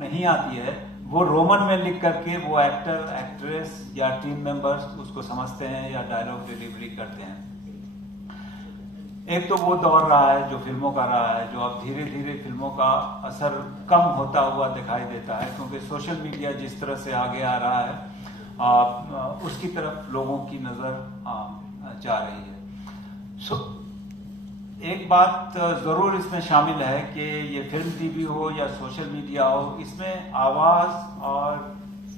نہیں آتی ہے وہ رومن میں لکھ کر کے وہ ایکٹر ایکٹریس یا ٹیم ممبرز اس کو سمجھتے ہیں یا ڈائلاگ ڈیلیوری کرتے ہیں. ایک تو وہ دور رہا ہے جو فلموں کا رہا ہے، جو اب دھیرے دھیرے فلموں کا اثر کم ہوتا ہوا دکھائی دیتا ہے، کیونکہ سوشل میڈیا جس طرح سے آگے آ رہا ہے اس کی طرف لوگوں کی نظر جا رہی ہے. ایک بات ضرور اس میں شامل ہے کہ یہ فلم ٹی وی ہو یا سوشل میڈیا ہو، اس میں آواز اور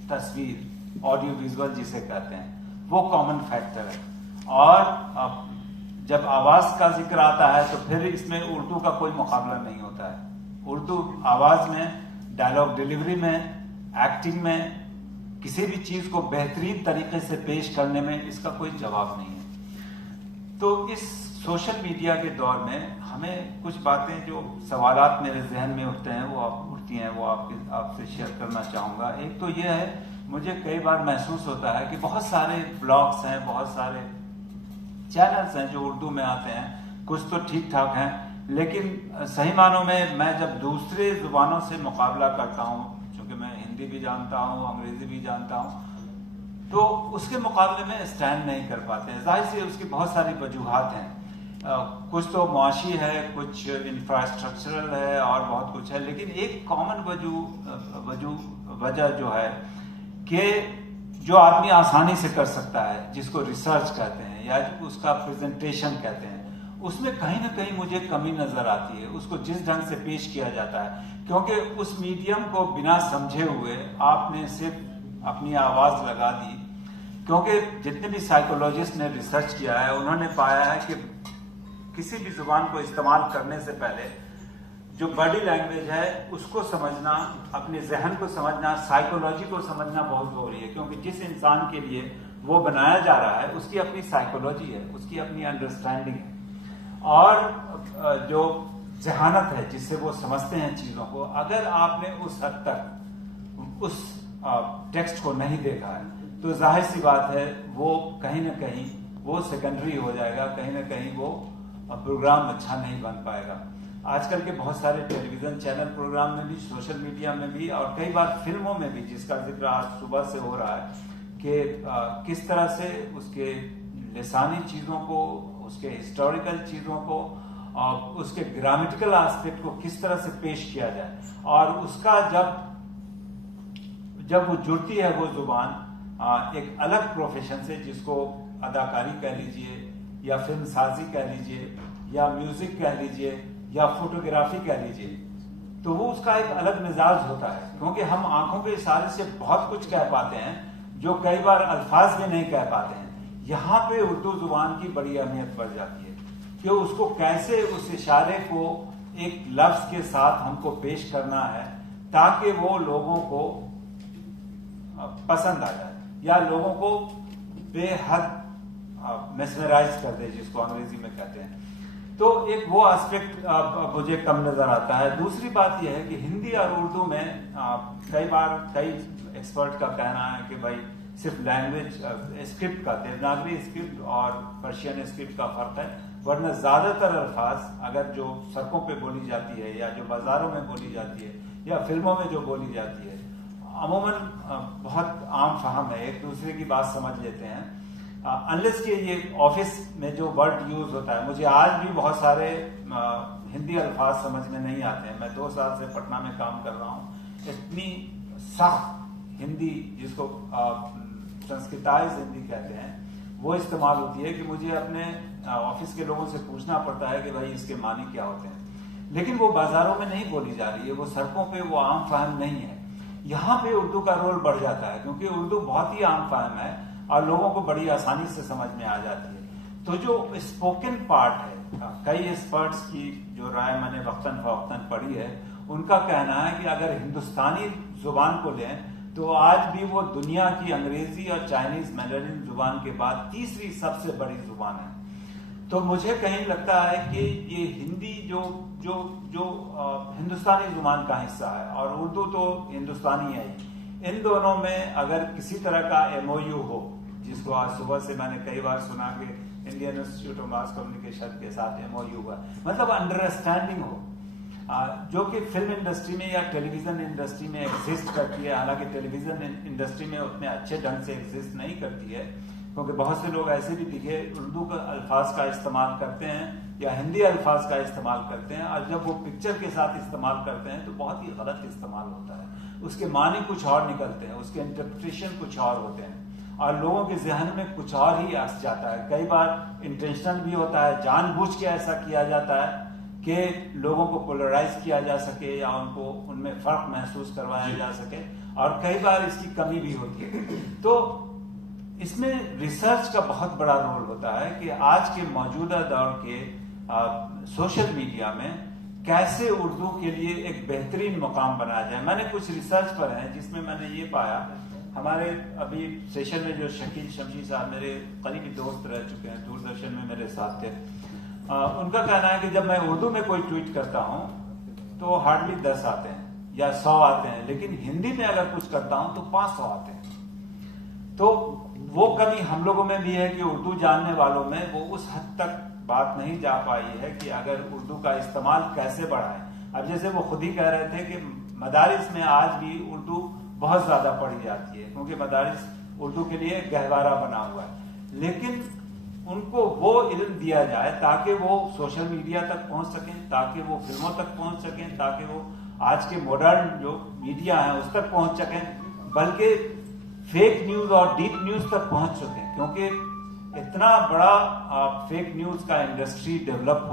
تصویر آڈیو ویژول جسے کہتے ہیں وہ کامن فیکٹر ہے. اور جب آواز کا ذکر آتا ہے تو پھر اس میں اردو کا کوئی مقابلہ نہیں ہوتا ہے. اردو آواز میں، ڈائلاگ ڈیلیوری میں، ایکٹنگ میں، کسی بھی چیز کو بہترین طریقے سے پیش کرنے میں اس کا کوئی جواب نہیں ہے. تو اس سوشل میڈیا کے دور میں ہمیں کچھ باتیں جو سوالات میرے ذہن میں اٹھتے ہیں وہ آپ سے شیئر کرنا چاہوں گا. ایک تو یہ ہے، مجھے کئی بار محسوس ہوتا ہے کہ بہت سارے بلاگس ہیں، بہت سارے چینلز ہیں جو اردو میں آتے ہیں، کچھ تو ٹھیک ٹھاک ہیں، لیکن صحیح معنوں میں میں جب دوسرے زبانوں سے مقابلہ کرتا ہوں، چونکہ میں ہندی بھی جانتا ہوں، انگریزی بھی جانتا ہوں، تو اس کے مقابلے میں اسٹینڈ نہیں کر پاتے ہیں. ظاہر سے اس کی بہت ساری وجوہات ہیں، کچھ تو معاشی ہے، کچھ انفراسٹرکچرل ہے اور بہت کچھ ہے، لیکن ایک کامن وجہ جو ہے کہ جو آدمی آسانی سے کر سکتا ہے، جس کو ریسرچ کہتے ہیں یا اس کا پریزنٹیشن کہتے ہیں، اس میں کہیں نہ کہیں مجھے کمی نظر آتی ہے. اس کو جس ڈھنگ سے پیش کیا جاتا ہے، کیونکہ اس میڈیم کو بنا سمجھے ہوئے آپ نے صرف اپنی آواز لگا دی. کیونکہ جتنے بھی سائیکولوجسٹ نے ریسرچ کیا ہے انہوں نے پایا ہے کہ کسی بھی زبان کو استعمال کرنے سے پہلے جو باڈی لینگویج ہے اس کو سمجھنا، اپنے ذہن کو سمجھنا، سائیکولوجی کو سمجھنا بہت ضروری ہے. کیونکہ جس انسان کے لیے وہ بنایا جا رہا ہے اس کی اپنی سائیکولوجی ہے، اس کی اپنی انڈرسٹینڈنگ ہے، اور جو ذہانت ہے جس سے وہ سمجھتے ہیں چیزوں کو. اگر آپ نے اس حد تک اس ٹیکسٹ کو نہیں دیکھا ہے تو ظاہر سی بات ہے وہ کہیں نہ کہیں وہ سیکنڈری ہو جائے گا، کہیں نہ کہیں وہ پروگرام اچھا نہیں بن پائے گا. آج کل کے بہت سارے ٹیلی ویژن چینل پروگرام میں بھی، سوشل میڈیا میں بھی، اور کئی بار فلموں میں بھی، جس کا ذکر آج صبح سے ہو رہا ہے کہ کس طرح سے اس کے لسانی چیزوں کو، اس کے ہسٹوریکل چیزوں کو اور اس کے گرامیٹیکل آسپیکٹ کو کس طرح سے پیش کیا جائے، اور اس کا جب وہ جڑتی ہے وہ زبان ایک الگ پروفیشن سے، جس کو اداکاری کہہ لیجئے یا فلم سازی کہہ لیجئے یا میوزک کہہ لیجئے یا فوٹوگرافی کہہ لیجئے، تو وہ اس کا ایک الگ مزاج ہوتا ہے. کیونکہ ہم آنکھوں کے اشارے سے بہت کچھ کہہ پاتے ہیں جو کئی بار الفاظ میں نہیں کہہ پاتے ہیں. یہاں پہ اردو زبان کی بڑی اہمیت بڑھ جاتی ہے کہ اس کو کیسے اس اشارے کو ایک لفظ کے ساتھ ہم کو پیش کرنا ہے تاکہ وہ لوگوں کو پسند آ جائے یا لوگوں کو بے حد میسمرائز کر دے، جس کو انگریزی میں کہتے ہیں. تو ایک وہ اسپیکٹ مجھے کم نظر آتا ہے. دوسری بات یہ ہے کہ ہندی اور اردو میں کئی بار کئی ایکسپرٹ کا کہنا ہے کہ بھائی صرف لینگویج اسکرپٹ کا، دیوناگری اسکرپٹ اور پرشین اسکرپٹ کا فرق ہے، ورنہ زیادہ تر الفاظ اگر جو سڑکوں پہ بولی جاتی ہے یا جو بازاروں میں بولی جاتی ہے یا فلموں میں جو بولی جاتی ہے عموماً بہت عام فہم ہے، ایک دوسرے کی بات سمجھ لیتے ہیں. انلیس کہ یہ آفس میں جو ورڈ یوز ہوتا ہے، مجھے آج بھی بہت سارے ہندی الفاظ سمجھ میں نہیں آتے ہیں. میں 2 سال سے پٹنہ میں کام کر رہا ہوں. اتنی سخت ہندی، جس کو سنسکرتائز ہندی کہتے ہیں، وہ استعمال ہوتی ہے کہ مجھے اپنے آفس کے لوگوں سے پوچھنا پڑتا ہے کہ بھائی اس کے معنی کیا ہوتے ہیں. لیکن وہ بازاروں میں نہیں بولی جا رہی ہے، وہ سڑکوں پہ وہ عام فہم نہیں ہے. یہاں پہ اردو کا رول بڑھ جاتا ہے کیونکہ اردو بہت ہی عام فہم ہے اور لوگوں کو بڑی آسانی سے سمجھ میں آ جاتی ہے. تو جو اسپوکن پارٹ ہے، کئی ایکسپرٹس کی جو رائے میں نے وقتاً فوقتاً پڑھی ہے، ان کا کہنا ہے کہ اگر ہندوستانی زبان کو لیں تو آج بھی وہ دنیا کی انگریزی اور چائنیز مینڈرن زبان کے بعد تیسری سب سے بڑی زبان ہے. تو مجھے کہیں لگتا ہے کہ یہ ہندی جو ہندوستانی زبان کا حصہ ہے اور اردو تو ہندوستانی ہے ہی، ان دونوں میں اگر کسی طرح کا ایم او یو ہو، جس کو آج صبح سے میں نے کئی بار سنا کہ Indian institute of mass communication کے ساتھ ایم او یو ہوا، مطلب انڈرسٹینڈنگ ہو، جو کہ فلم انڈسٹری میں یا ٹیلی ویژن انڈسٹری میں ایگزسٹ کرتی ہے. حالانکہ ٹیلی ویژن انڈسٹری میں اتنے اچھے ڈھنگ سے ایگزسٹ نہیں کرتی ہے, کیونکہ بہت سے لوگ ایسے بھی دکھے اردو کا الفاظ کا استعمال کرتے ہیں یا ہندی الفاظ کا استعمال کرتے ہیں, اور جب وہ پکچر کے ساتھ استعمال کرتے ہیں تو بہت ہی غلط استعمال ہوتا ہے. اس کے معنی کچھ اور نکلتے ہیں, اس کے انٹرپریٹیشن کچھ اور ہوتے ہیں, اور لوگوں کے ذہن میں کچھ اور ہی آ جاتا ہے. کئی بار انٹینشنل بھی ہوتا ہے, جان بوجھ کے ایسا کیا جاتا ہے کہ لوگوں کو پولرائز کیا جا سکے یا ان میں فرق محسوس کروایا جا سکے, اور کئی بار اس کی کمی بھی ہوتی ہے. تو اس میں ریسرچ کا بہت بڑا رول ہوتا ہے کہ آج کے موجودہ دور کے سوشل میڈیا میں کیسے اردو کے لیے ایک بہترین مقام بنایا جائے. میں نے کچھ ریسرچ پر ہیں جس میں نے یہ پایا, ہمارے ابھی سیشن میں جو شکیل شمشی صاحب میرے قریبی دوست رہ چکے ہیں, دوردرشن میں میرے ساتھ تھے, ان کا کہنا ہے کہ جب میں اردو میں کوئی ٹویٹ کرتا ہوں تو ہارڈلی 10 آتے ہیں یا 100 آتے ہیں, لیکن ہندی میں اگر کچھ کرتا ہوں تو 500 آتے ہیں. تو وہ کمی ہم لوگوں میں بھی ہے کہ اردو جاننے والوں میں وہ اس حد تک بات نہیں جا پائی ہے کہ اگر اردو کا استعمال کیسے بڑھائیں. اب جیسے وہ خود ہی کہہ رہے تھے کہ مدارس میں آج بھی اردو بہت زیادہ پڑھی جاتی ہے, کیونکہ مدارس اردو کے لیے گہوارہ بنا ہوا ہے, لیکن ان کو وہ علم دیا جائے تاکہ وہ سوشل میڈیا تک پہنچ سکیں, تاکہ وہ فلموں تک پہنچ سکیں, تاکہ وہ آج کے ماڈرن جو میڈیا ہیں اس تک پہنچ سکیں, بلکہ فیک نیوز اور ڈیپ نیوز تک پہنچ سکیں, کیونکہ اتنا بڑا فیک نیوز کا انڈسٹری ڈیولپ